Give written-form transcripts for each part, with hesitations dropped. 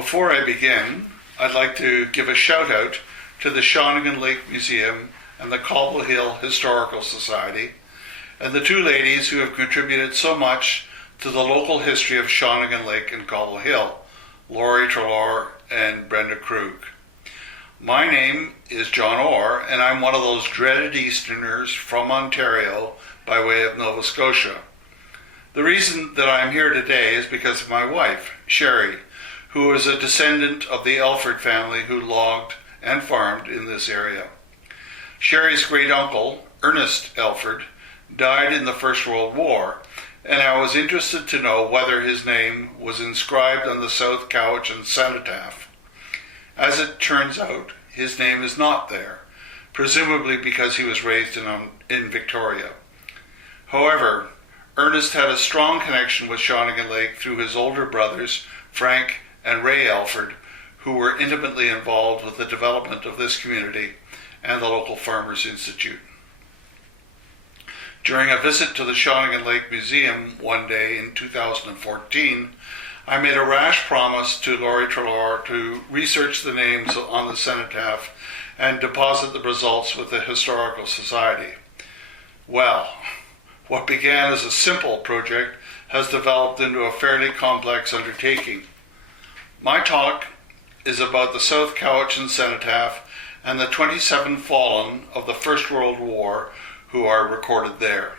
Before I begin, I'd like to give a shout out to the Shawnigan Lake Museum and the Cobble Hill Historical Society, and the two ladies who have contributed so much to the local history of Shawnigan Lake and Cobble Hill, Laurie Trelaw and Brenda Krug. My name is John Orr, and I'm one of those dreaded Easterners from Ontario by way of Nova Scotia. The reason that I'm here today is because of my wife, Sherry, who is a descendant of the Alfred family who logged and farmed in this area. Sherry's great uncle, Ernest Alfred, died in the First World War, and I was interested to know whether his name was inscribed on the South Cowichan Cenotaph. As it turns out, his name is not there, presumably because he was raised in Victoria. However, Ernest had a strong connection with Shawnigan Lake through his older brothers, Frank and Ray Alfred, who were intimately involved with the development of this community and the local Farmers Institute. During a visit to the Shawnigan Lake Museum one day in 2014, I made a rash promise to Laurie Trelaw to research the names on the cenotaph and deposit the results with the Historical Society. Well, what began as a simple project has developed into a fairly complex undertaking. My talk is about the South Cowichan Cenotaph and the 27 fallen of the First World War who are recorded there.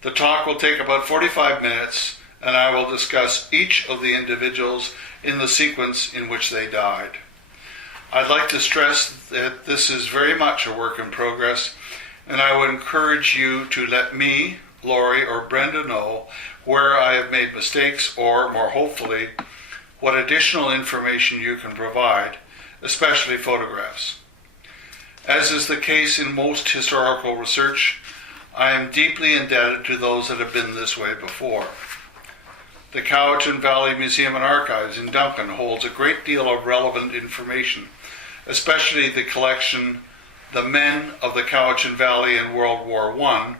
The talk will take about 45 minutes, and I will discuss each of the individuals in the sequence in which they died. I'd like to stress that this is very much a work in progress, and I would encourage you to let me, Laurie, or Brenda know where I have made mistakes or, more hopefully, what additional information you can provide, especially photographs. As is the case in most historical research, I am deeply indebted to those that have been this way before. The Cowichan Valley Museum and Archives in Duncan holds a great deal of relevant information, especially the collection The Men of the Cowichan Valley in World War I,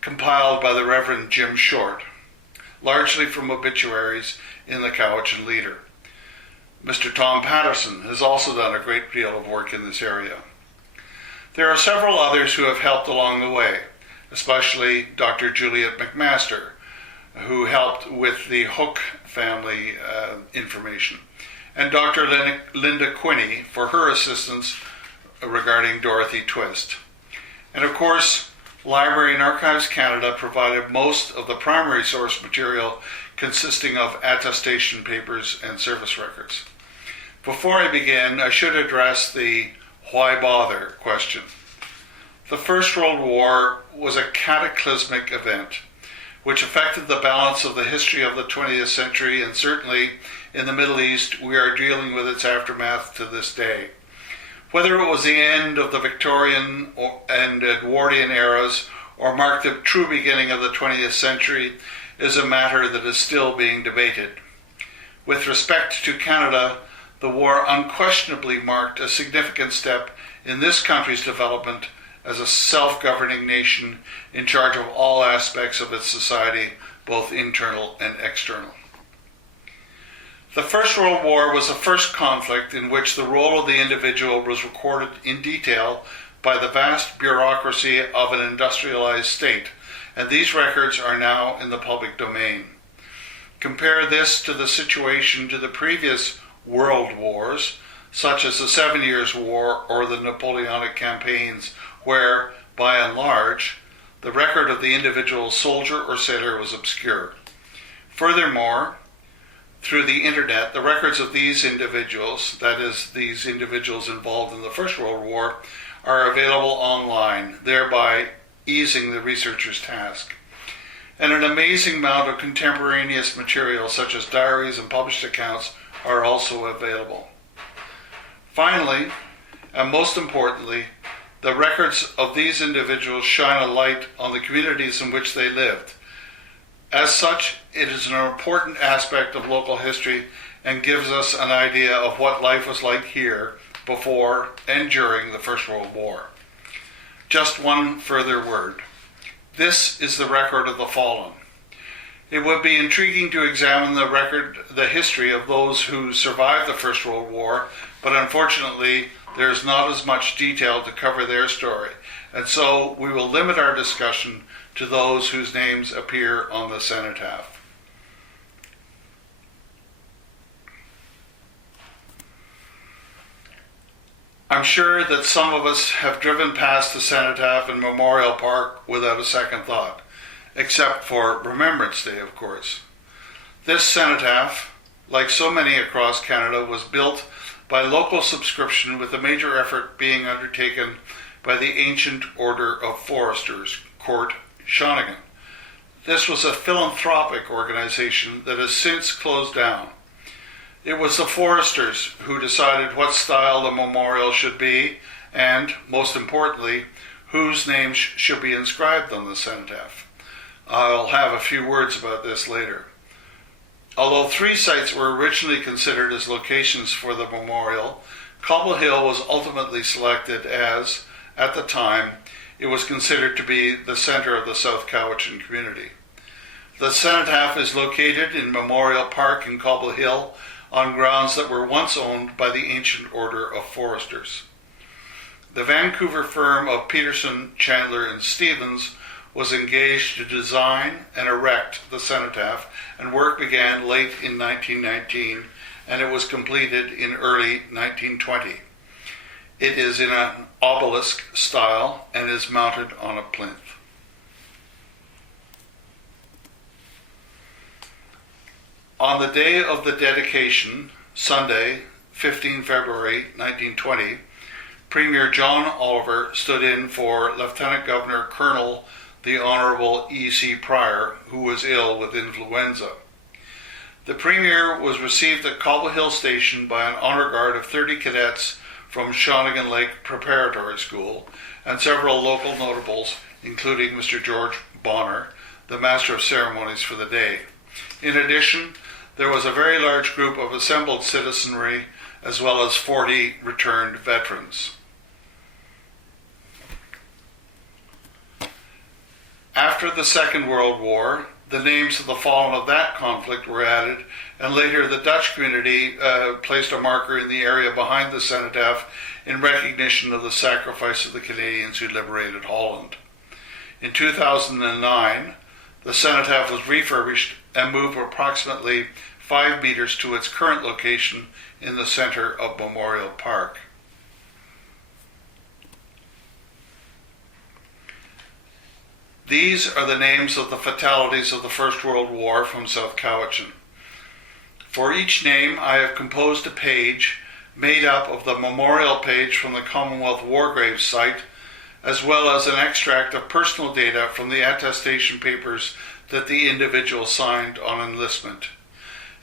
compiled by the Reverend Jim Short, largely from obituaries in the Cowichan Leader. Mr. Tom Patterson has also done a great deal of work in this area. There are several others who have helped along the way, especially Dr. Juliet McMaster, who helped with the Hook family information, and Dr. Linda Quinney for her assistance regarding Dorothy Twist. And of course, Library and Archives Canada provided most of the primary source material consisting of attestation papers and service records. Before I begin, I should address the why bother question. The First World War was a cataclysmic event which affected the balance of the history of the 20th century, and certainly in the Middle East we are dealing with its aftermath to this day. Whether it was the end of the Victorian and Edwardian eras or marked the true beginning of the 20th century is a matter that is still being debated. With respect to Canada, the war unquestionably marked a significant step in this country's development as a self-governing nation in charge of all aspects of its society, both internal and external. The First World War was the first conflict in which the role of the individual was recorded in detail by the vast bureaucracy of an industrialized state, and these records are now in the public domain. Compare this to the situation to the previous world wars, such as the 7 Years' War or the Napoleonic campaigns, where, by and large, the record of the individual soldier or sailor was obscure. Furthermore, through the internet, the records of these individuals, that is, these individuals involved in the First World War, are available online, thereby easing the researcher's task. And an amazing amount of contemporaneous material, such as diaries and published accounts, are also available. Finally, and most importantly, the records of these individuals shine a light on the communities in which they lived. As such, it is an important aspect of local history and gives us an idea of what life was like here before and during the First World War. Just one further word. This is the record of the fallen. It would be intriguing to examine the history of those who survived the First World War, but unfortunately there is not as much detail to cover their story, and so we will limit our discussion to those whose names appear on the cenotaph. I'm sure that some of us have driven past the cenotaph in Memorial Park without a second thought, except for Remembrance Day, of course. This cenotaph, like so many across Canada, was built by local subscription, with a major effort being undertaken by the Ancient Order of Foresters, Court Shawnigan. This was a philanthropic organization that has since closed down. It was the foresters who decided what style the memorial should be and, most importantly, whose names should be inscribed on the cenotaph. I'll have a few words about this later. Although 3 sites were originally considered as locations for the memorial, Cobble Hill was ultimately selected as, at the time, it was considered to be the center of the South Cowichan community. The cenotaph is located in Memorial Park in Cobble Hill on grounds that were once owned by the Ancient Order of Foresters. The Vancouver firm of Peterson, Chandler and Stevens was engaged to design and erect the cenotaph, and work began late in 1919 and it was completed in early 1920. It is in an obelisk style and is mounted on a plinth. On the day of the dedication, Sunday, 15 February 1920, Premier John Oliver stood in for Lieutenant Governor Colonel the Honourable E.C. Pryor, who was ill with influenza. The Premier was received at Cobble Hill Station by an honour guard of 30 cadets from Shawnigan Lake Preparatory School and several local notables, including Mr. George Bonner, the Master of Ceremonies for the day. In addition, there was a very large group of assembled citizenry, as well as 40 returned veterans. After the Second World War, the names of the fallen of that conflict were added, and later the Dutch community placed a marker in the area behind the cenotaph in recognition of the sacrifice of the Canadians who liberated Holland. In 2009, the cenotaph was refurbished and moved approximately 5 meters to its current location in the center of Memorial Park. These are the names of the fatalities of the First World War from South Cowichan. For each name, I have composed a page made up of the memorial page from the Commonwealth War Graves site, as well as an extract of personal data from the attestation papers that the individual signed on enlistment.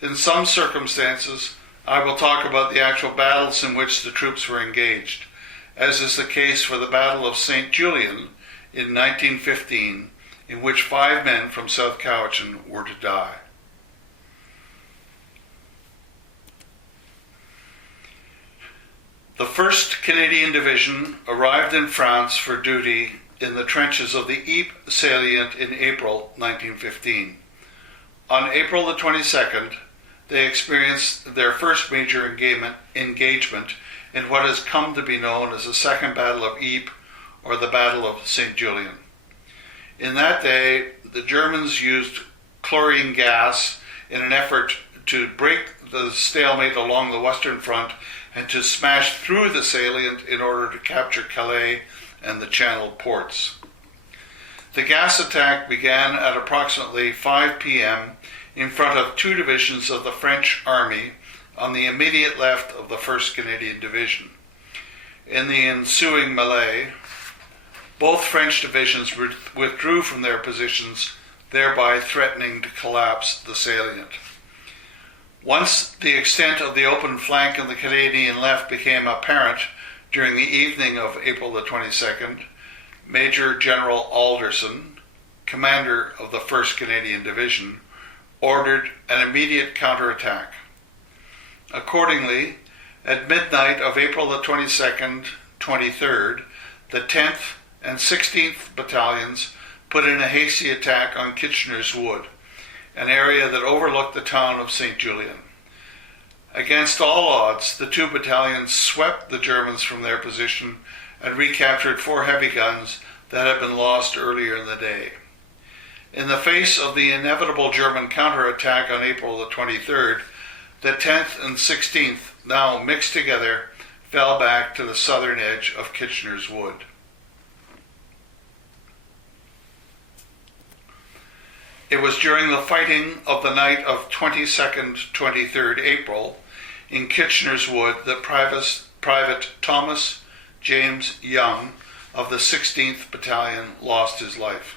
In some circumstances, I will talk about the actual battles in which the troops were engaged, as is the case for the Battle of St. Julian in 1915, in which 5 men from South Cowichan were to die. The 1st Canadian Division arrived in France for duty in the trenches of the Ypres salient in April 1915. On April the 22nd, they experienced their first major engagement in what has come to be known as the Second Battle of Ypres, or the Battle of St. Julian. In that day, the Germans used chlorine gas in an effort to break the stalemate along the Western Front and to smash through the salient in order to capture Calais and the Channel ports. The gas attack began at approximately 5 p.m. in front of 2 divisions of the French Army on the immediate left of the 1st Canadian Division. In the ensuing melee, both French divisions withdrew from their positions, thereby threatening to collapse the salient. Once the extent of the open flank on the Canadian left became apparent during the evening of April the 22nd, Major General Alderson, commander of the 1st Canadian Division, ordered an immediate counterattack. Accordingly, at midnight of April the 22nd, 23rd, the 10th and 16th Battalions put in a hasty attack on Kitchener's Wood, an area that overlooked the town of St. Julian. Against all odds, the two battalions swept the Germans from their position and recaptured 4 heavy guns that had been lost earlier in the day. In the face of the inevitable German counterattack on April the 23rd, the 10th and 16th, now mixed together, fell back to the southern edge of Kitchener's Wood. It was during the fighting of the night of 22nd, 23rd April in Kitchener's Wood that Private Thomas James Young of the 16th Battalion lost his life.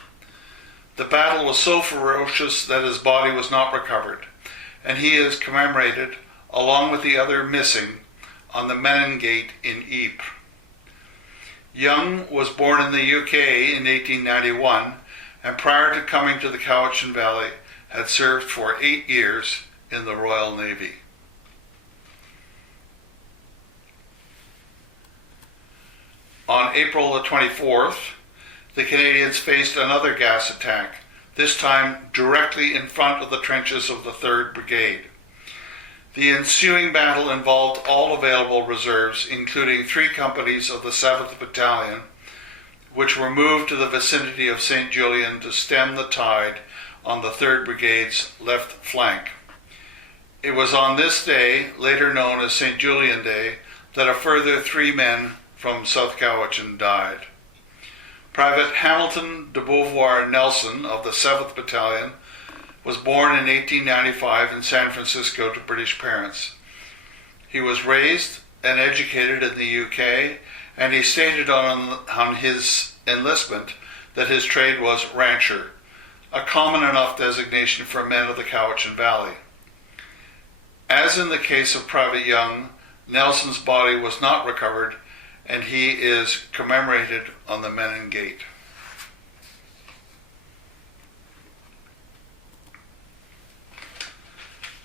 The battle was so ferocious that his body was not recovered, and he is commemorated, along with the other missing, on the Menin Gate in Ypres. Young was born in the UK in 1891, and prior to coming to the Cowichan Valley had served for 8 years in the Royal Navy. On April the 24th, the Canadians faced another gas attack, this time directly in front of the trenches of the 3rd Brigade. The ensuing battle involved all available reserves, including 3 companies of the 7th Battalion, which were moved to the vicinity of St. Julian to stem the tide on the 3rd Brigade's left flank. It was on this day, later known as St. Julian Day, that a further 3 men from South Cowichan died. Private Hamilton de Beauvoir Nelson of the 7th Battalion was born in 1895 in San Francisco to British parents. He was raised and educated in the UK, and he stated on his enlistment that his trade was rancher, a common enough designation for men of the Cowichan Valley. As in the case of Private Young, Nelson's body was not recovered, and he is commemorated on the Menin Gate.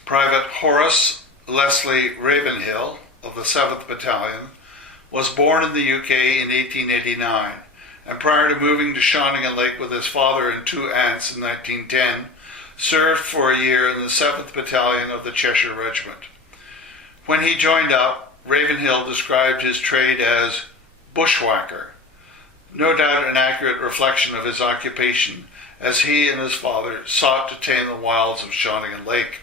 Private Horus Leslie Ravenhill of the 7th Battalion was born in the UK in 1889, and prior to moving to Shawnigan Lake with his father and 2 aunts in 1910, served for a year in the 7th Battalion of the Cheshire Regiment. When he joined up, Ravenhill described his trade as bushwhacker, no doubt an accurate reflection of his occupation as he and his father sought to tame the wilds of Shawnigan Lake.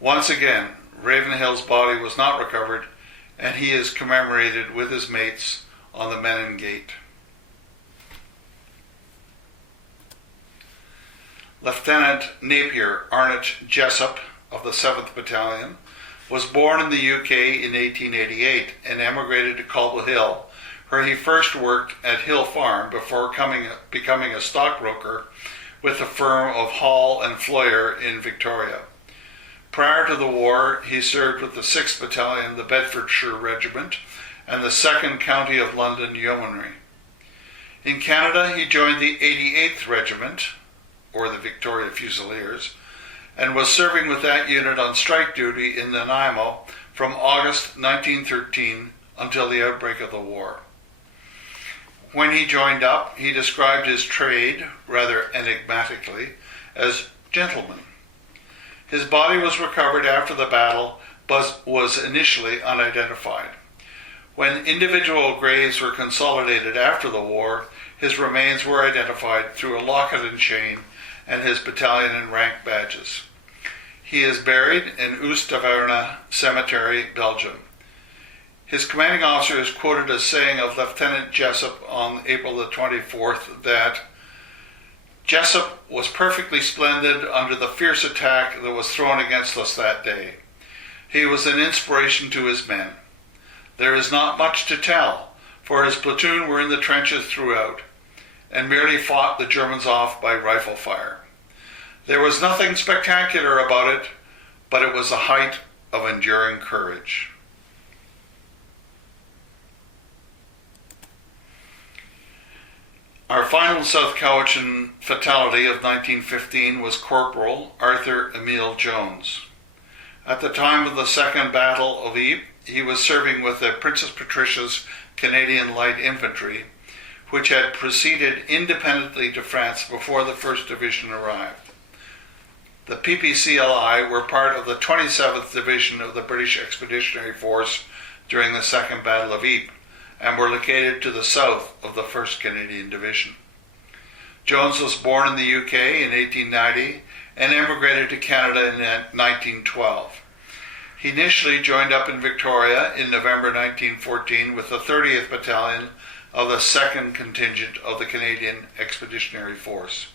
Once again, Ravenhill's body was not recovered, and he is commemorated with his mates on the Menin Gate. Lieutenant Napier Arnott Jessup of the 7th Battalion was born in the UK in 1888 and emigrated to Cobble Hill, where he first worked at Hill Farm before becoming a stockbroker with the firm of Hall and Floyer in Victoria. Prior to the war, he served with the 6th Battalion, the Bedfordshire Regiment, and the 2nd County of London Yeomanry. In Canada, he joined the 88th Regiment, or the Victoria Fusiliers, and was serving with that unit on strike duty in Nanaimo from August 1913 until the outbreak of the war. When he joined up, he described his trade, rather enigmatically, as gentleman. His body was recovered after the battle, but was initially unidentified. When individual graves were consolidated after the war, his remains were identified through a locket and chain and his battalion and rank badges. He is buried in Oost-Taverna Cemetery, Belgium. His commanding officer is quoted as saying of Lieutenant Jessup on April the 24th that Jessup was perfectly splendid under the fierce attack that was thrown against us that day. He was an inspiration to his men. There is not much to tell, for his platoon were in the trenches throughout, and merely fought the Germans off by rifle fire. There was nothing spectacular about it, but it was a height of enduring courage. Our final South Cowichan fatality of 1915 was Corporal Arthur Emile Jones. At the time of the Second Battle of Ypres, he was serving with the Princess Patricia's Canadian Light Infantry, which had proceeded independently to France before the 1st Division arrived. The PPCLI were part of the 27th Division of the British Expeditionary Force during the Second Battle of Ypres, and were located to the south of the 1st Canadian Division. Jones was born in the UK in 1890 and emigrated to Canada in 1912. He initially joined up in Victoria in November 1914 with the 30th Battalion of the 2nd Contingent of the Canadian Expeditionary Force.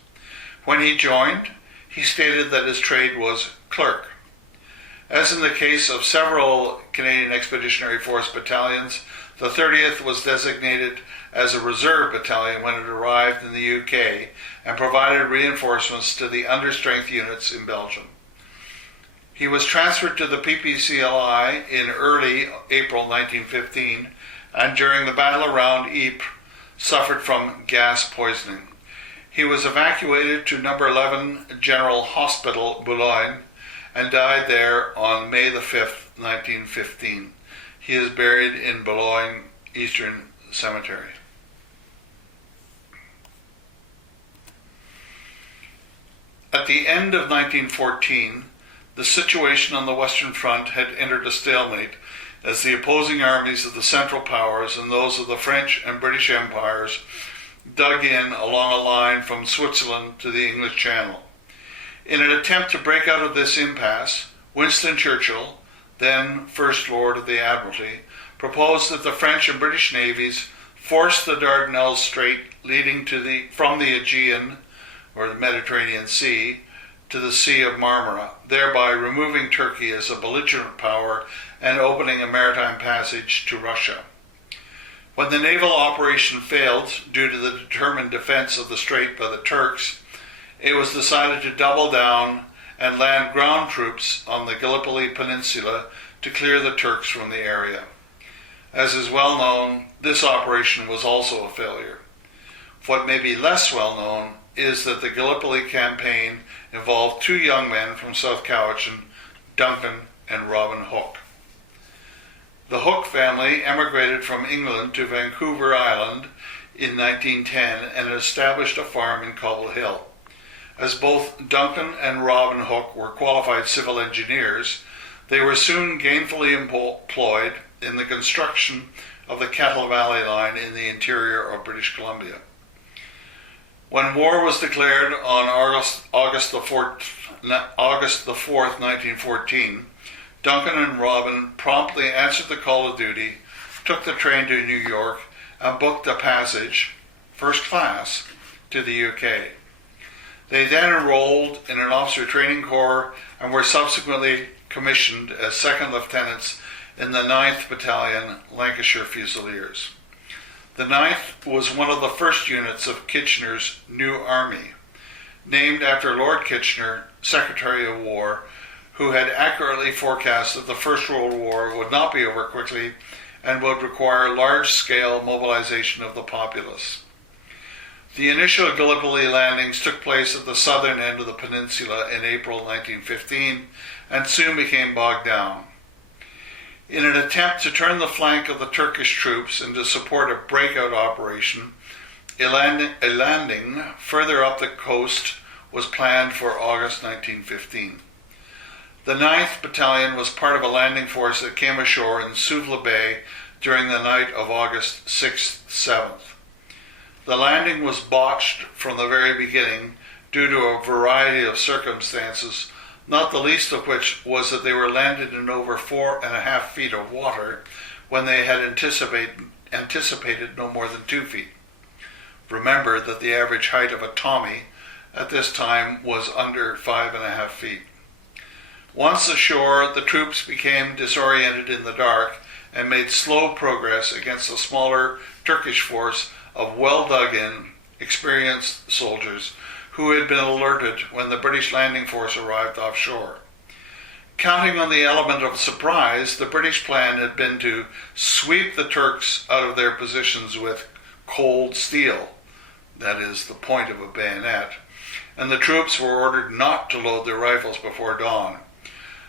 When he joined, he stated that his trade was clerk. As in the case of several Canadian Expeditionary Force battalions, the 30th was designated as a reserve battalion when it arrived in the UK and provided reinforcements to the understrength units in Belgium. He was transferred to the PPCLI in early April 1915, and during the battle around Ypres, suffered from gas poisoning. He was evacuated to No. 11 General Hospital, Boulogne, and died there on May the 5th, 1915. He is buried in Boulogne Eastern Cemetery. At the end of 1914, the situation on the Western Front had entered a stalemate as the opposing armies of the Central Powers and those of the French and British Empires dug in along a line from Switzerland to the English Channel. In an attempt to break out of this impasse, Winston Churchill, then First Lord of the Admiralty, proposed that the French and British navies force the Dardanelles Strait leading from the Aegean, or the Mediterranean Sea, to the Sea of Marmara, thereby removing Turkey as a belligerent power and opening a maritime passage to Russia. When the naval operation failed due to the determined defense of the strait by the Turks, it was decided to double down and land ground troops on the Gallipoli Peninsula to clear the Turks from the area. As is well known, this operation was also a failure. What may be less well known is that the Gallipoli campaign involved two young men from South Cowichan, Duncan and Robin Hooke. The Hooke family emigrated from England to Vancouver Island in 1910 and established a farm in Cobble Hill. As both Duncan and Robin Hooke were qualified civil engineers, they were soon gainfully employed in the construction of the Kettle Valley Line in the interior of British Columbia. When war was declared on August the 4th, 1914, Duncan and Robin promptly answered the call of duty, took the train to New York, and booked a passage, first class, to the UK. They then enrolled in an officer training corps and were subsequently commissioned as second lieutenants in the 9th Battalion, Lancashire Fusiliers. The 9th was one of the first units of Kitchener's New Army, named after Lord Kitchener, Secretary of War, who had accurately forecast that the First World War would not be over quickly and would require large-scale mobilization of the populace. The initial Gallipoli landings took place at the southern end of the peninsula in April 1915 and soon became bogged down. In an attempt to turn the flank of the Turkish troops and to support a breakout operation, a landing further up the coast was planned for August 1915. The 9th Battalion was part of a landing force that came ashore in Suvla Bay during the night of August 6th-7th. The landing was botched from the very beginning due to a variety of circumstances, not the least of which was that they were landed in over 4.5 feet of water when they had anticipated no more than 2 feet. Remember that the average height of a Tommy at this time was under 5.5 feet. Once ashore, the troops became disoriented in the dark and made slow progress against a smaller Turkish force of well-dug-in, experienced soldiers who had been alerted when the British landing force arrived offshore. Counting on the element of surprise, the British plan had been to sweep the Turks out of their positions with cold steel, that is, the point of a bayonet, and the troops were ordered not to load their rifles before dawn.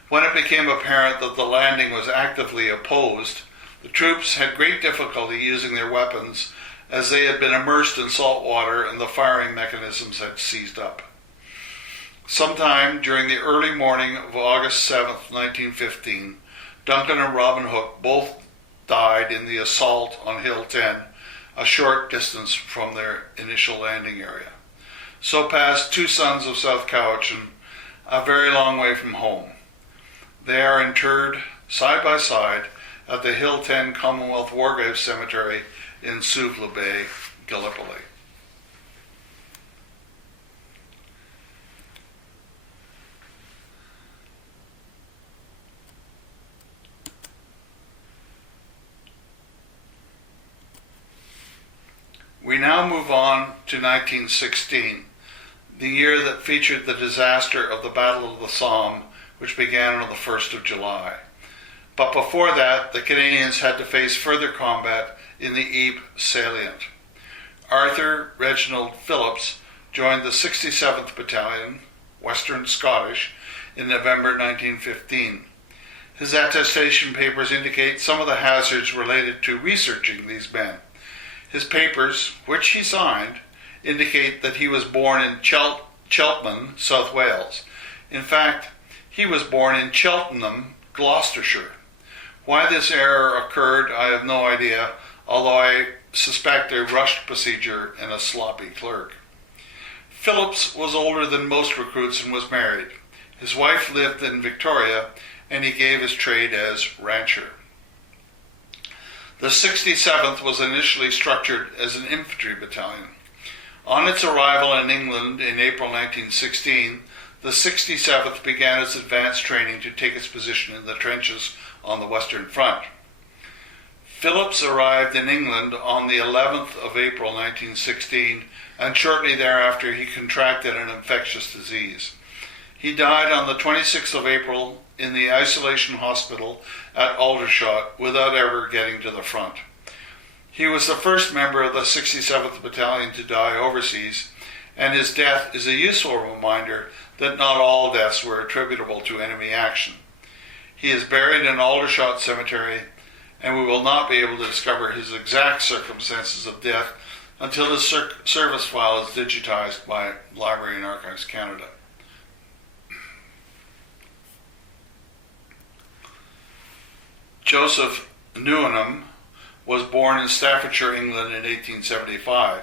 When it became apparent that the landing was actively opposed, the troops had great difficulty using their weapons as they had been immersed in salt water and the firing mechanisms had seized up. Sometime during the early morning of August 7th, 1915, Duncan and Robin Hooke both died in the assault on Hill 10, a short distance from their initial landing area. So passed two sons of South Cowichan, a very long way from home. They are interred side by side at the Hill 10 Commonwealth War Graves Cemetery in Suvla Bay, Gallipoli. We now move on to 1916, the year that featured the disaster of the Battle of the Somme, which began on the 1st of July. But before that, the Canadians had to face further combat in the Ypres salient. Arthur Reginald Phillips joined the 67th Battalion, Western Scottish, in November 1915. His attestation papers indicate some of the hazards related to researching these men. His papers, which he signed, indicate that he was born in Cheltenham, South Wales. In fact, he was born in Cheltenham, Gloucestershire. Why this error occurred, I have no idea, although I suspect a rushed procedure and a sloppy clerk. Phillips was older than most recruits and was married. His wife lived in Victoria, and he gave his trade as rancher. The 67th was initially structured as an infantry battalion. On its arrival in England in April 1916, the 67th began its advanced training to take its position in the trenches on the Western Front. Phillips arrived in England on the 11th of April 1916, and shortly thereafter he contracted an infectious disease. He died on the 26th of April in the isolation hospital at Aldershot without ever getting to the front. He was the first member of the 67th Battalion to die overseas, and his death is a useful reminder that not all deaths were attributable to enemy action. He is buried in Aldershot Cemetery, and we will not be able to discover his exact circumstances of death until his service file is digitized by Library and Archives Canada. Joseph Newenham was born in Staffordshire, England in 1875.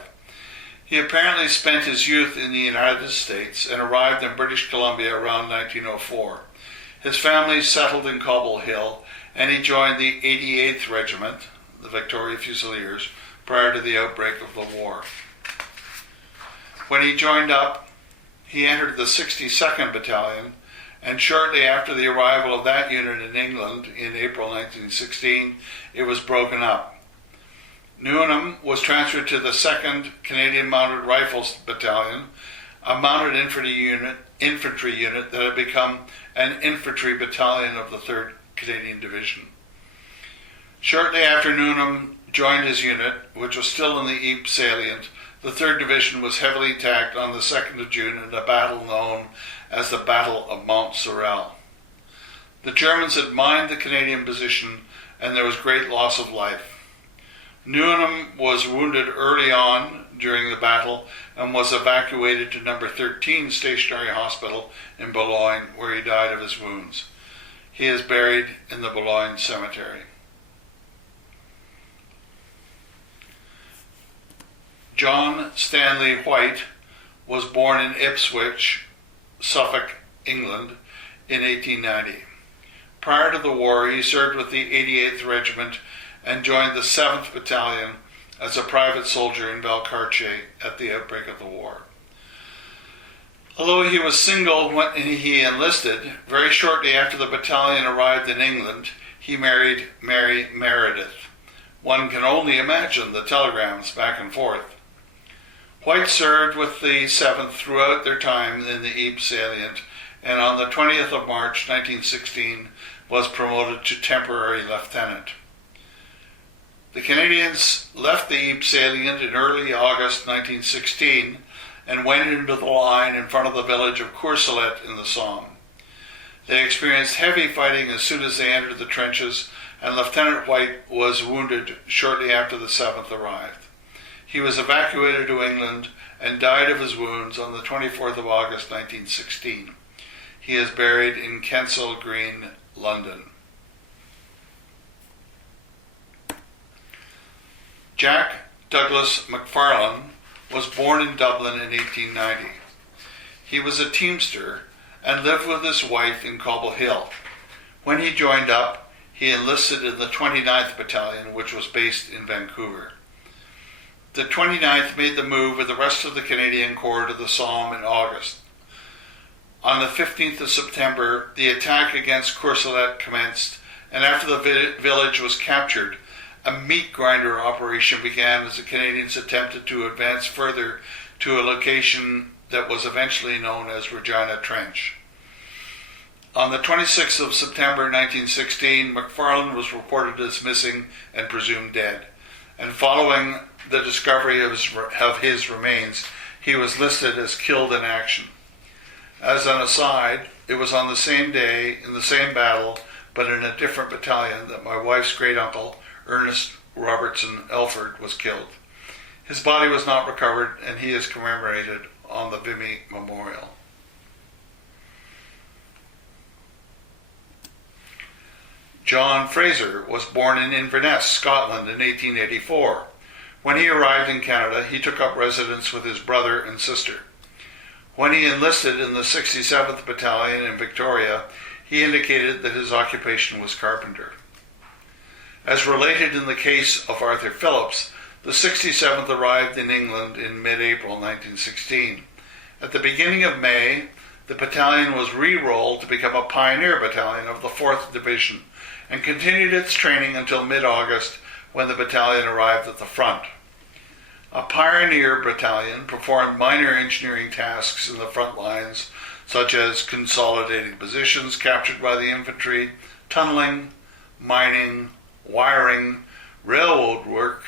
He apparently spent his youth in the United States and arrived in British Columbia around 1904. His family settled in Cobble Hill, and he joined the 88th Regiment, the Victoria Fusiliers, prior to the outbreak of the war. When he joined up, he entered the 62nd Battalion, and shortly after the arrival of that unit in England in April 1916, it was broken up. Newenham was transferred to the 2nd Canadian Mounted Rifles Battalion, a mounted infantry unit that had become an infantry battalion of the 3rd Canadian Division. Shortly after Newenham joined his unit, which was still in the Ypres salient, the 3rd Division was heavily attacked on the 2nd of June in a battle known as the Battle of Mont Sorel. The Germans had mined the Canadian position, and there was great loss of life. Newenham was wounded early on during the battle and was evacuated to number 13 Stationary Hospital in Boulogne, where he died of his wounds. He is buried in the Boulogne Cemetery. John Stanley White was born in Ipswich, Suffolk, England, in 1890. Prior to the war, he served with the 88th Regiment and joined the 7th Battalion as a private soldier in Valcartier at the outbreak of the war. Although he was single when he enlisted, very shortly after the battalion arrived in England, he married Mary Meredith. One can only imagine the telegrams back and forth. White served with the 7th throughout their time in the Ypres salient, and on the 20th of March 1916 was promoted to temporary lieutenant. The Canadians left the Ypres salient in early August 1916 and went into the line in front of the village of Courcelette in the Somme. They experienced heavy fighting as soon as they entered the trenches, and Lieutenant White was wounded shortly after the 7th arrived. He was evacuated to England and died of his wounds on the 24th of August 1916. He is buried in Kensal Green, London. Jack Douglas Macfarlane was born in Dublin in 1890. He was a teamster and lived with his wife in Cobble Hill. When he joined up, he enlisted in the 29th Battalion, which was based in Vancouver. The 29th made the move with the rest of the Canadian Corps to the Somme in August. On the 15th of September, the attack against Courcelette commenced, and after the village was captured, a meat grinder operation began as the Canadians attempted to advance further to a location that was eventually known as Regina Trench. On the 26th of September 1916, Macfarlane was reported as missing and presumed dead, and following the discovery of his remains, he was listed as killed in action. As an aside, it was on the same day, in the same battle, but in a different battalion, that my wife's great-uncle, Ernest Robertson Alfred, was killed. His body was not recovered, and he is commemorated on the Vimy Memorial. John Fraser was born in Inverness, Scotland in 1884. When he arrived in Canada, he took up residence with his brother and sister. When he enlisted in the 67th Battalion in Victoria, he indicated that his occupation was carpenter. As related in the case of Arthur Phillips, the 67th arrived in England in mid-April 1916. At the beginning of May, the battalion was re-rolled to become a pioneer battalion of the 4th Division and continued its training until mid-August, when the battalion arrived at the front. A pioneer battalion performed minor engineering tasks in the front lines, such as consolidating positions captured by the infantry, tunneling, mining, wiring, railroad work,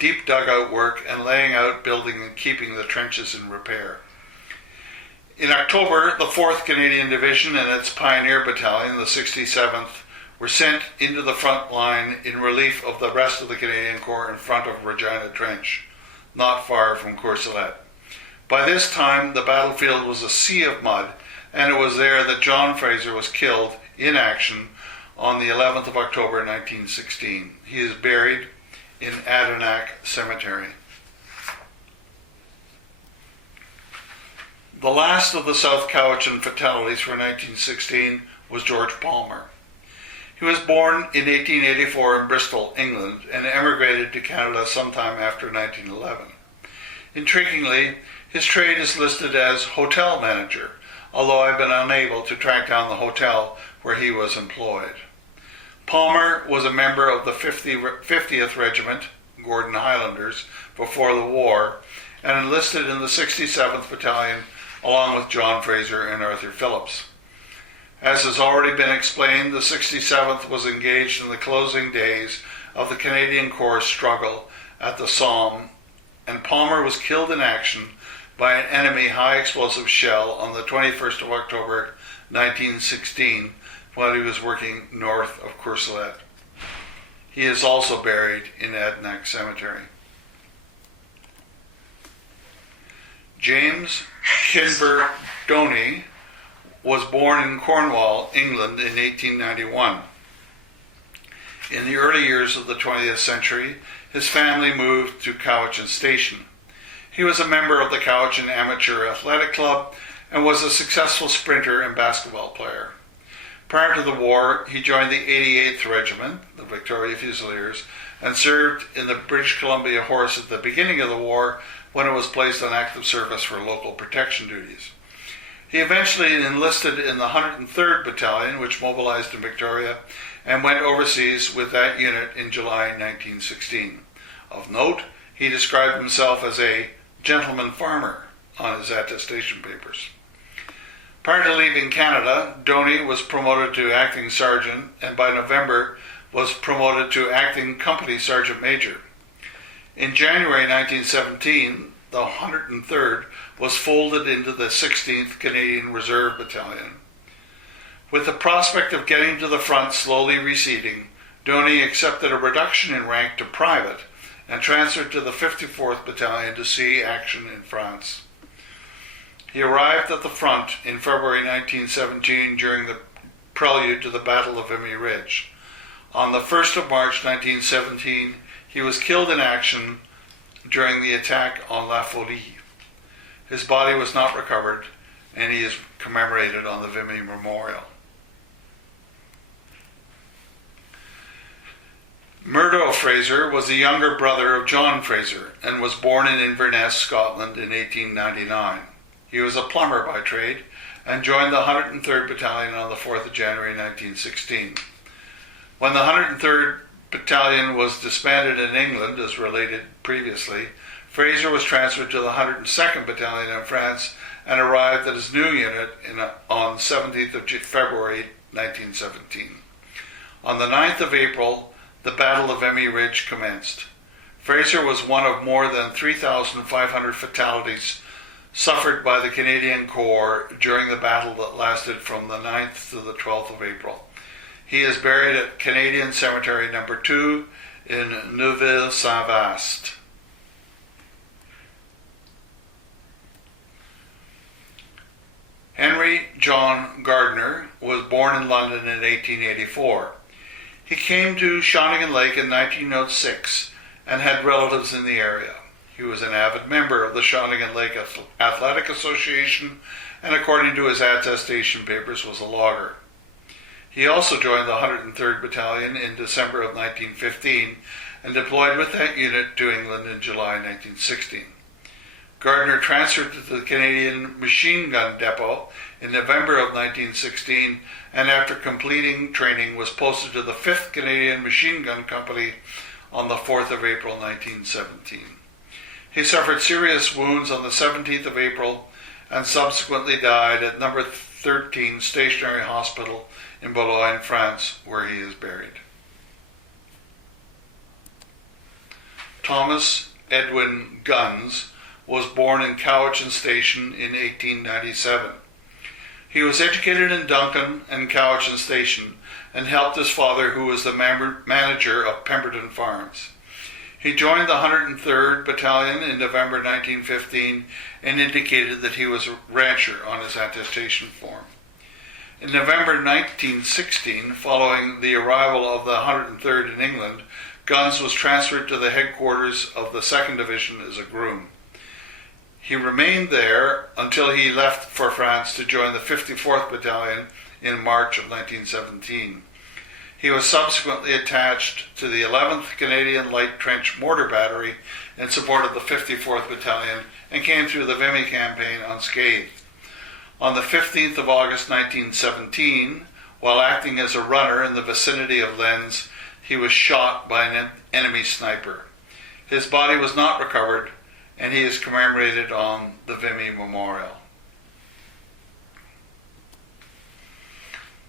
deep dugout work, and laying out, building, and keeping the trenches in repair. In October, the 4th Canadian Division and its pioneer battalion, the 67th, were sent into the front line in relief of the rest of the Canadian Corps in front of Regina Trench, not far from Courcelette. By this time, the battlefield was a sea of mud, and it was there that John Fraser was killed in action on the 11th of October 1916. He is buried in Adanac Cemetery. The last of the South Cowichan fatalities for 1916 was George Palmer. He was born in 1884 in Bristol, England, and emigrated to Canada sometime after 1911. Intriguingly, his trade is listed as hotel manager, although I've been unable to track down the hotel where he was employed. Palmer was a member of the 50th Regiment, Gordon Highlanders, before the war, and enlisted in the 67th Battalion along with John Fraser and Arthur Phillips. As has already been explained, the 67th was engaged in the closing days of the Canadian Corps struggle at the Somme, and Palmer was killed in action by an enemy high-explosive shell on the 21st of October 1916 while he was working north of Courcelette. He is also buried in Adanac Cemetery. James Kimber Dhoni was born in Cornwall, England in 1891. In the early years of the 20th century, his family moved to Cowichan Station. He was a member of the Cowichan Amateur Athletic Club and was a successful sprinter and basketball player. Prior to the war, he joined the 88th Regiment, the Victoria Fusiliers, and served in the British Columbia Horse at the beginning of the war when it was placed on active service for local protection duties. He eventually enlisted in the 103rd Battalion, which mobilized in Victoria, and went overseas with that unit in July 1916. Of note, he described himself as a gentleman farmer on his attestation papers. Prior to leaving Canada, Dhoni was promoted to acting sergeant, and by November was promoted to acting company sergeant major. In January 1917, the 103rd was folded into the 16th Canadian Reserve Battalion. With the prospect of getting to the front slowly receding, Dhoni accepted a reduction in rank to private and transferred to the 54th Battalion to see action in France. He arrived at the front in February 1917 during the prelude to the Battle of Vimy Ridge. On the 1st of March 1917, he was killed in action during the attack on La Folie. His body was not recovered, and he is commemorated on the Vimy Memorial. Murdo Fraser was the younger brother of John Fraser and was born in Inverness, Scotland in 1899. He was a plumber by trade and joined the 103rd Battalion on the 4th of January 1916. When the 103rd Battalion was disbanded in England, as related previously, Fraser was transferred to the 102nd Battalion in France and arrived at his new unit on 17th of February 1917. On the 9th of April, the Battle of Vimy Ridge commenced. Fraser was one of more than 3,500 fatalities suffered by the Canadian Corps during the battle that lasted from the 9th to the 12th of April. He is buried at Canadian Cemetery No. 2 in Neuville-Saint-Vaast. Henry John Gardner was born in London in 1884. He came to Shawnigan Lake in 1906 and had relatives in the area. He was an avid member of the Shawnigan Lake Athletic Association and, according to his attestation papers, was a logger. He also joined the 103rd Battalion in December of 1915 and deployed with that unit to England in July 1916. Gardner transferred to the Canadian Machine Gun Depot in November of 1916 and after completing training was posted to the 5th Canadian Machine Gun Company on the 4th of April 1917. He suffered serious wounds on the 17th of April and subsequently died at No. 13 Stationary Hospital in Boulogne, France, where he is buried. Thomas Edwin Guns was born in Cowichan Station in 1897. He was educated in Duncan and Cowichan Station and helped his father, who was the manager of Pemberton Farms. He joined the 103rd Battalion in November 1915 and indicated that he was a rancher on his attestation form. In November 1916, following the arrival of the 103rd in England, Guns was transferred to the headquarters of the 2nd Division as a groom. He remained there until he left for France to join the 54th Battalion in March of 1917. He was subsequently attached to the 11th Canadian Light Trench Mortar Battery in support of the 54th Battalion and came through the Vimy campaign unscathed. On the 15th of August 1917, while acting as a runner in the vicinity of Lens, he was shot by an enemy sniper. His body was not recovered, and he is commemorated on the Vimy Memorial.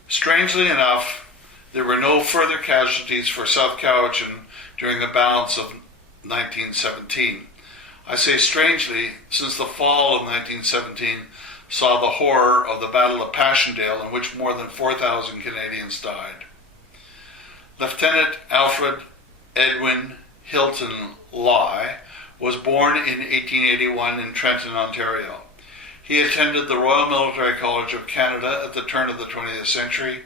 Strangely enough, there were no further casualties for South Cowichan during the balance of 1917. I say strangely, since the fall of 1917 saw the horror of the Battle of Passchendaele, in which more than 4,000 Canadians died. Lieutenant Alfred Edwin Hilton Lye was born in 1881 in Trenton, Ontario. He attended the Royal Military College of Canada at the turn of the 20th century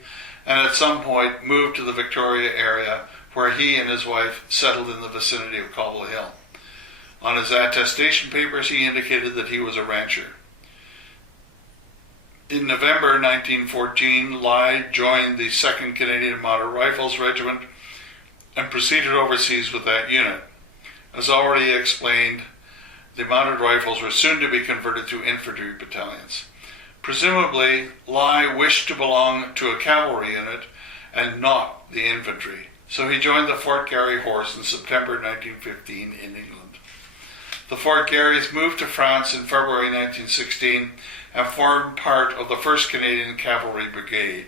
and at some point moved to the Victoria area, where he and his wife settled in the vicinity of Cobble Hill. On his attestation papers, he indicated that he was a rancher. In November 1914, Lye joined the 2nd Canadian Mounted Rifles Regiment and proceeded overseas with that unit. As already explained, the Mounted Rifles were soon to be converted to infantry battalions. Presumably, Lye wished to belong to a cavalry unit and not the infantry, so he joined the Fort Garry Horse in September 1915 in England. The Fort Garrys moved to France in February 1916 and formed part of the 1st Canadian Cavalry Brigade.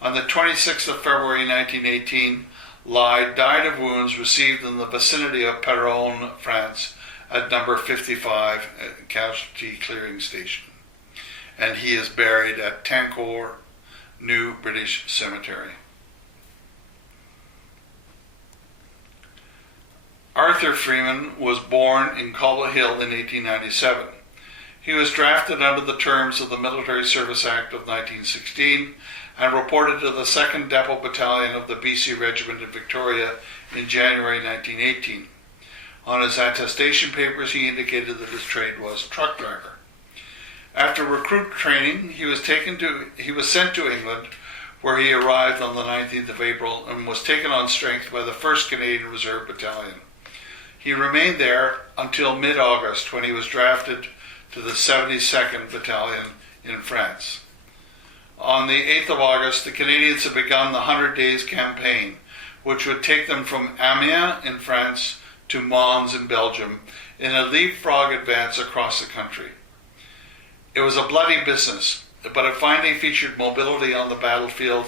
On the 26th of February 1918, Lye died of wounds received in the vicinity of Péronne, France, at number 55 at Casualty Clearing Station, and he is buried at Tancourt, New British Cemetery. Arthur Arthur Freeman was born in Cobble Hill in 1897. He was drafted under the terms of the Military Service Act of 1916 and reported to the 2nd Depot Battalion of the BC Regiment in Victoria in January 1918. On his attestation papers, he indicated that his trade was truck driver. After recruit training, he was sent to England, where he arrived on the 19th of April and was taken on strength by the 1st Canadian Reserve Battalion. He remained there until mid-August, when he was drafted to the 72nd Battalion in France. On the 8th of August, the Canadians had begun the 100 Days campaign, which would take them from Amiens in France to Mons in Belgium in a leapfrog advance across the country. It was a bloody business, but it finally featured mobility on the battlefield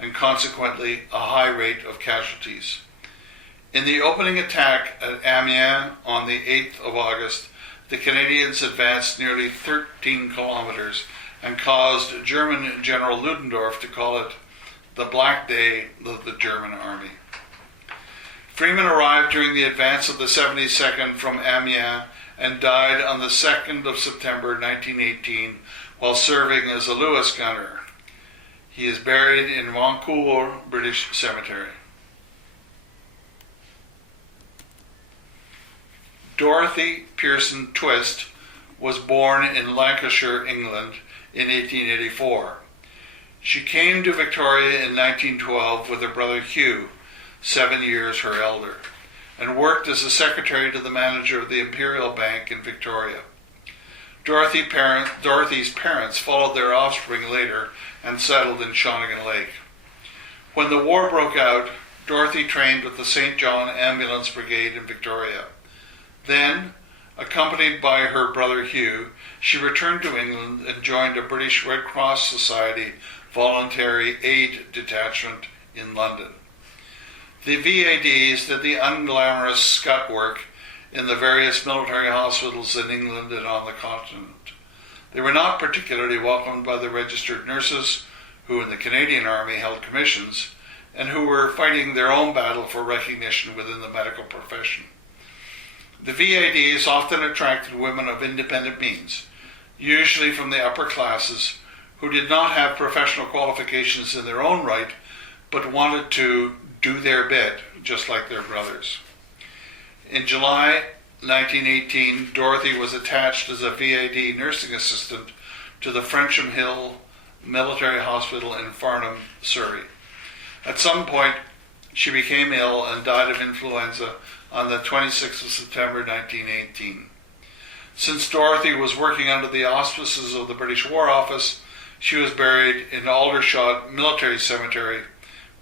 and consequently a high rate of casualties. In the opening attack at Amiens on the 8th of August, the Canadians advanced nearly 13 kilometers and caused German General Ludendorff to call it the Black Day of the German Army. Freeman arrived during the advance of the 72nd from Amiens and died on the 2nd of September 1918 while serving as a Lewis gunner. He is buried in Vancouver, British Cemetery. Dorothy Pearson Twist was born in Lancashire, England in 1884. She came to Victoria in 1912 with her brother Hugh, 7 years her elder, and worked as a secretary to the manager of the Imperial Bank in Victoria. Dorothy's parents followed their offspring later and settled in Shawnigan Lake. When the war broke out, Dorothy trained with the St. John Ambulance Brigade in Victoria. Then, accompanied by her brother Hugh, she returned to England and joined a British Red Cross Society voluntary aid detachment in London. The VADs did the unglamorous scut work in the various military hospitals in England and on the continent. They were not particularly welcomed by the registered nurses, who in the Canadian Army held commissions, and who were fighting their own battle for recognition within the medical profession. The VADs often attracted women of independent means, usually from the upper classes, who did not have professional qualifications in their own right, but wanted to do their bit, just like their brothers. In July 1918, Dorothy was attached as a VAD nursing assistant to the Frensham Hill Military Hospital in Farnham, Surrey. At some point, she became ill and died of influenza on the 26th of September 1918. Since Dorothy was working under the auspices of the British War Office, she was buried in Aldershot Military Cemetery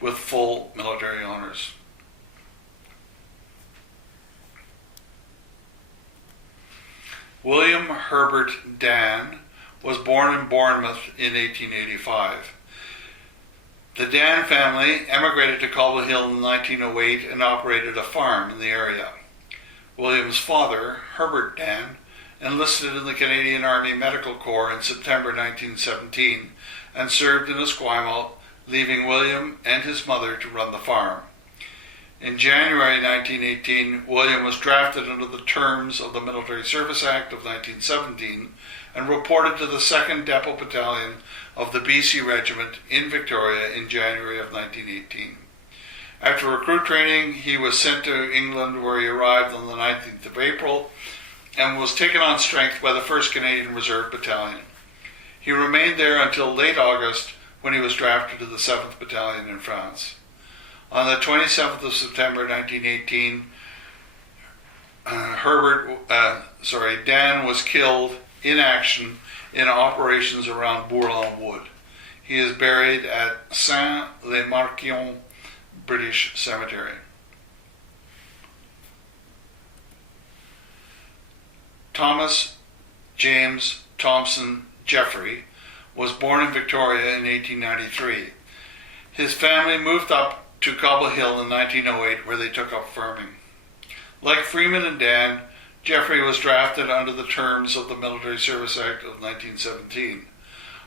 with full military honors. William Herbert Dan was born in Bournemouth in 1885. The Dan family emigrated to Cobble Hill in 1908 and operated a farm in the area. William's father, Herbert Dan, enlisted in the Canadian Army Medical Corps in September 1917 and served in Esquimalt, leaving William and his mother to run the farm. In January 1918, William was drafted under the terms of the Military Service Act of 1917 and reported to the 2nd Depot Battalion of the BC Regiment in Victoria in January of 1918. After recruit training, he was sent to England, where he arrived on the 19th of April and was taken on strength by the 1st Canadian Reserve Battalion. He remained there until late August, when he was drafted to the 7th Battalion in France. On the 27th of September 1918, Dan was killed in action in operations around Bourlon Wood. He is buried at Saint-Le-Marquion British Cemetery. Thomas James Thompson Jeffrey was born in Victoria in 1893. His family moved up to Cobble Hill in 1908, where they took up farming. Like Freeman and Dan, Jeffrey was drafted under the terms of the Military Service Act of 1917.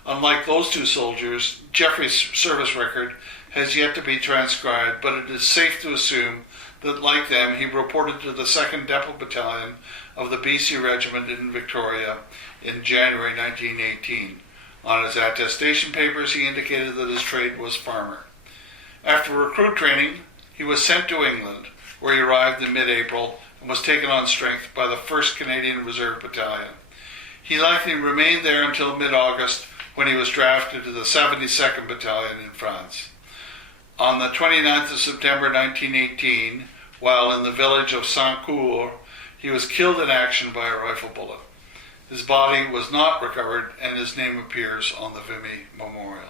Unlike those two soldiers, Jeffrey's service record has yet to be transcribed, but it is safe to assume that, like them, he reported to the 2nd Depot Battalion of the BC Regiment in Victoria in January 1918. On his attestation papers, he indicated that his trade was farmer. After recruit training, he was sent to England, where he arrived in mid-April and was taken on strength by the 1st Canadian Reserve Battalion. He likely remained there until mid-August, when he was drafted to the 72nd Battalion in France. On the 29th of September 1918, while in the village of Saint-Cour, he was killed in action by a rifle bullet. His body was not recovered, and his name appears on the Vimy Memorial.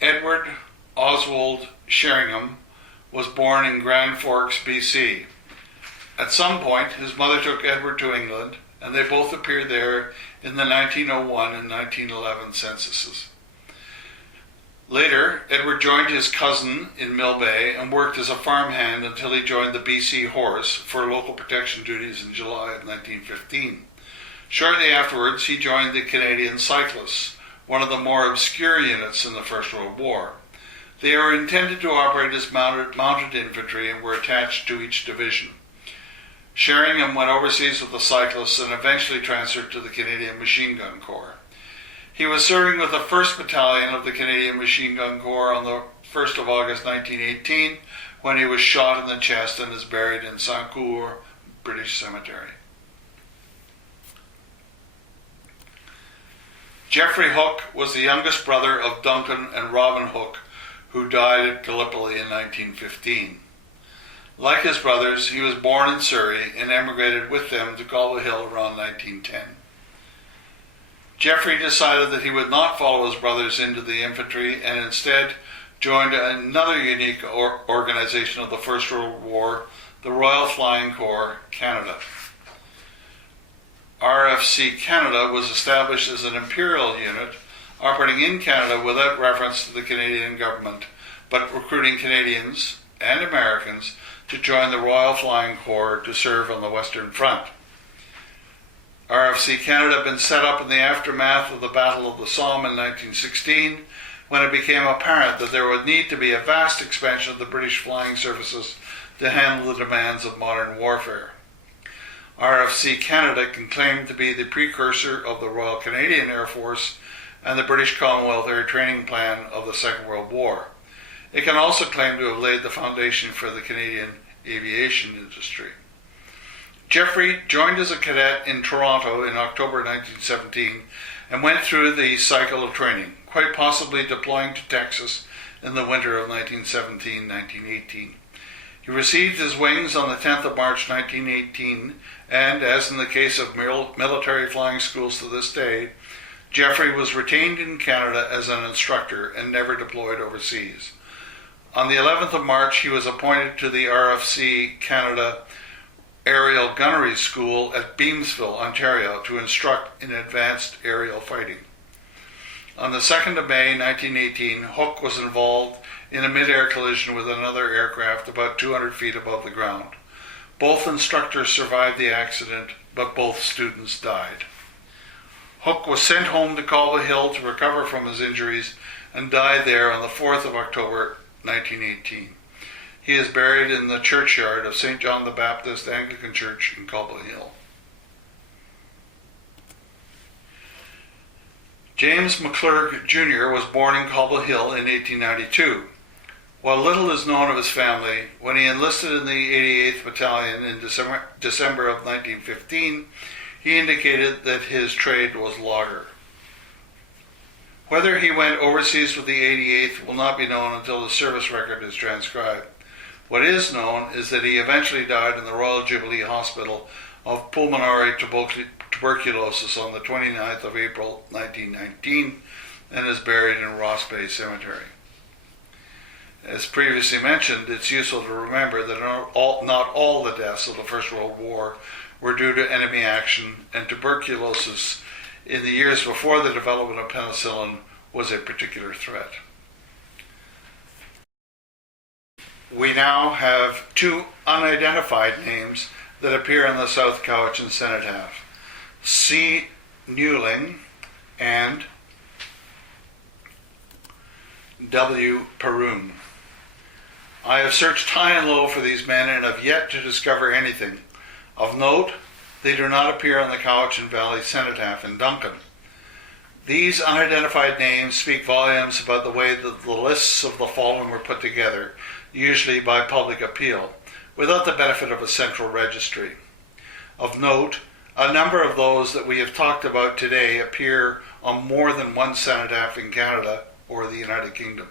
Edward Oswald Shawnigan was born in Grand Forks, BC. At some point, his mother took Edward to England, and they both appeared there in the 1901 and 1911 censuses. Later, Edward joined his cousin in Mill Bay and worked as a farmhand until he joined the BC Horus for local protection duties in July of 1915. Shortly afterwards, he joined the Canadian Cyclists, one of the more obscure units in the First World War. They were intended to operate as mounted infantry and were attached to each division. Shawnigan went overseas with the Cyclists and eventually transferred to the Canadian Machine Gun Corps. He was serving with the 1st Battalion of the Canadian Machine Gun Corps on the 1st of August 1918 when he was shot in the chest and is buried in Saint-Cour British Cemetery. Geoffrey Hook was the youngest brother of Duncan and Robin Hook, who died at Gallipoli in 1915. Like his brothers, he was born in Surrey and emigrated with them to Cobble Hill around 1910. Geoffrey decided that he would not follow his brothers into the infantry and instead joined another unique organization of the First World War, the Royal Flying Corps, Canada. RFC Canada was established as an imperial unit operating in Canada without reference to the Canadian government, but recruiting Canadians and Americans to join the Royal Flying Corps to serve on the Western Front. RFC Canada had been set up in the aftermath of the Battle of the Somme in 1916, when it became apparent that there would need to be a vast expansion of the British flying services to handle the demands of modern warfare. RFC Canada can claim to be the precursor of the Royal Canadian Air Force and the British Commonwealth Air Training Plan of the Second World War. It can also claim to have laid the foundation for the Canadian aviation industry. Geoffrey joined as a cadet in Toronto in October 1917 and went through the cycle of training, quite possibly deploying to Texas in the winter of 1917-1918. He received his wings on the 10th of March 1918, and as in the case of military flying schools to this day, Geoffrey was retained in Canada as an instructor and never deployed overseas. On the 11th of March, he was appointed to the RFC Canada Aerial Gunnery School at Beamsville, Ontario, to instruct in advanced aerial fighting. On the 2nd of May 1918, Hook was involved in a mid-air collision with another aircraft about 200 feet above the ground. Both instructors survived the accident, but both students died. Hook was sent home to Cobble Hill to recover from his injuries and died there on the 4th of October 1918. He is buried in the churchyard of St. John the Baptist Anglican Church in Cobble Hill. James McClurg Jr. was born in Cobble Hill in 1892. While little is known of his family, when he enlisted in the 88th Battalion in December of 1915, he indicated that his trade was logger. Whether he went overseas with the 88th will not be known until the service record is transcribed. What is known is that he eventually died in the Royal Jubilee Hospital of pulmonary tuberculosis on the 29th of April 1919 and is buried in Ross Bay Cemetery. As previously mentioned, it's useful to remember that not all the deaths of the First World War were due to enemy action, and tuberculosis in the years before the development of penicillin was a particular threat. We now have two unidentified names that appear in the South Cowichan Cenotaph: C. Newling and W. Perun. I have searched high and low for these men and have yet to discover anything. Of note, they do not appear on the Cowichan Valley Cenotaph in Duncan. These unidentified names speak volumes about the way that the lists of the fallen were put together, usually by public appeal, without the benefit of a central registry. Of note, a number of those that we have talked about today appear on more than one cenotaph in Canada or the United Kingdom.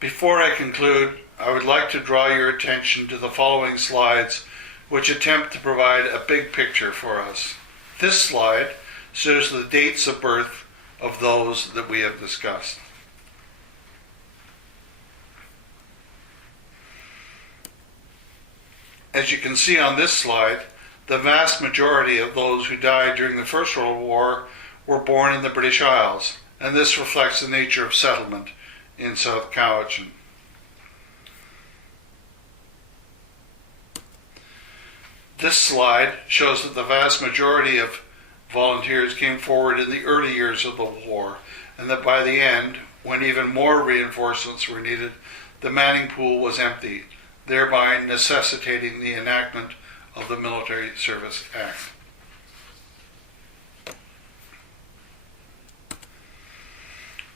Before I conclude, I would like to draw your attention to the following slides, which attempt to provide a big picture for us. This slide shows the dates of birth of those that we have discussed. As you can see on this slide, the vast majority of those who died during the First World War were born in the British Isles, and this reflects the nature of settlement in South Cowichan. This slide shows that the vast majority of volunteers came forward in the early years of the war, and that by the end, when even more reinforcements were needed, the manning pool was empty, thereby necessitating the enactment of the Military Service Act.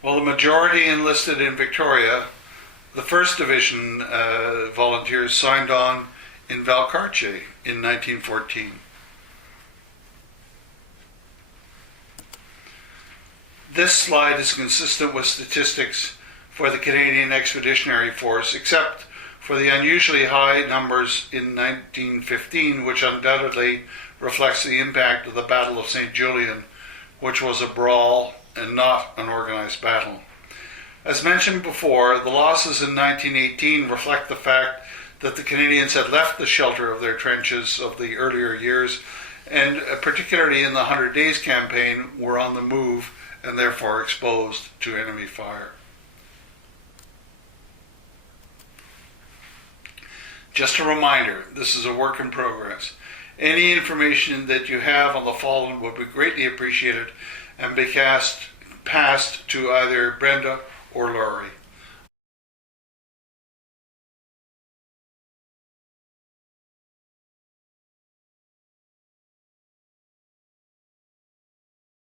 While the majority enlisted in Victoria, the 1st Division volunteers signed on in Valcartier in 1914. This slide is consistent with statistics for the Canadian Expeditionary Force, except for the unusually high numbers in 1915, which undoubtedly reflects the impact of the Battle of St. Julien, which was a brawl and not an organized battle. As mentioned before, the losses in 1918 reflect the fact that the Canadians had left the shelter of their trenches of the earlier years, and particularly in the 100 Days campaign, were on the move and therefore exposed to enemy fire. Just a reminder, this is a work in progress. Any information that you have on the fallen would be greatly appreciated and be passed to either Brenda or Laurie.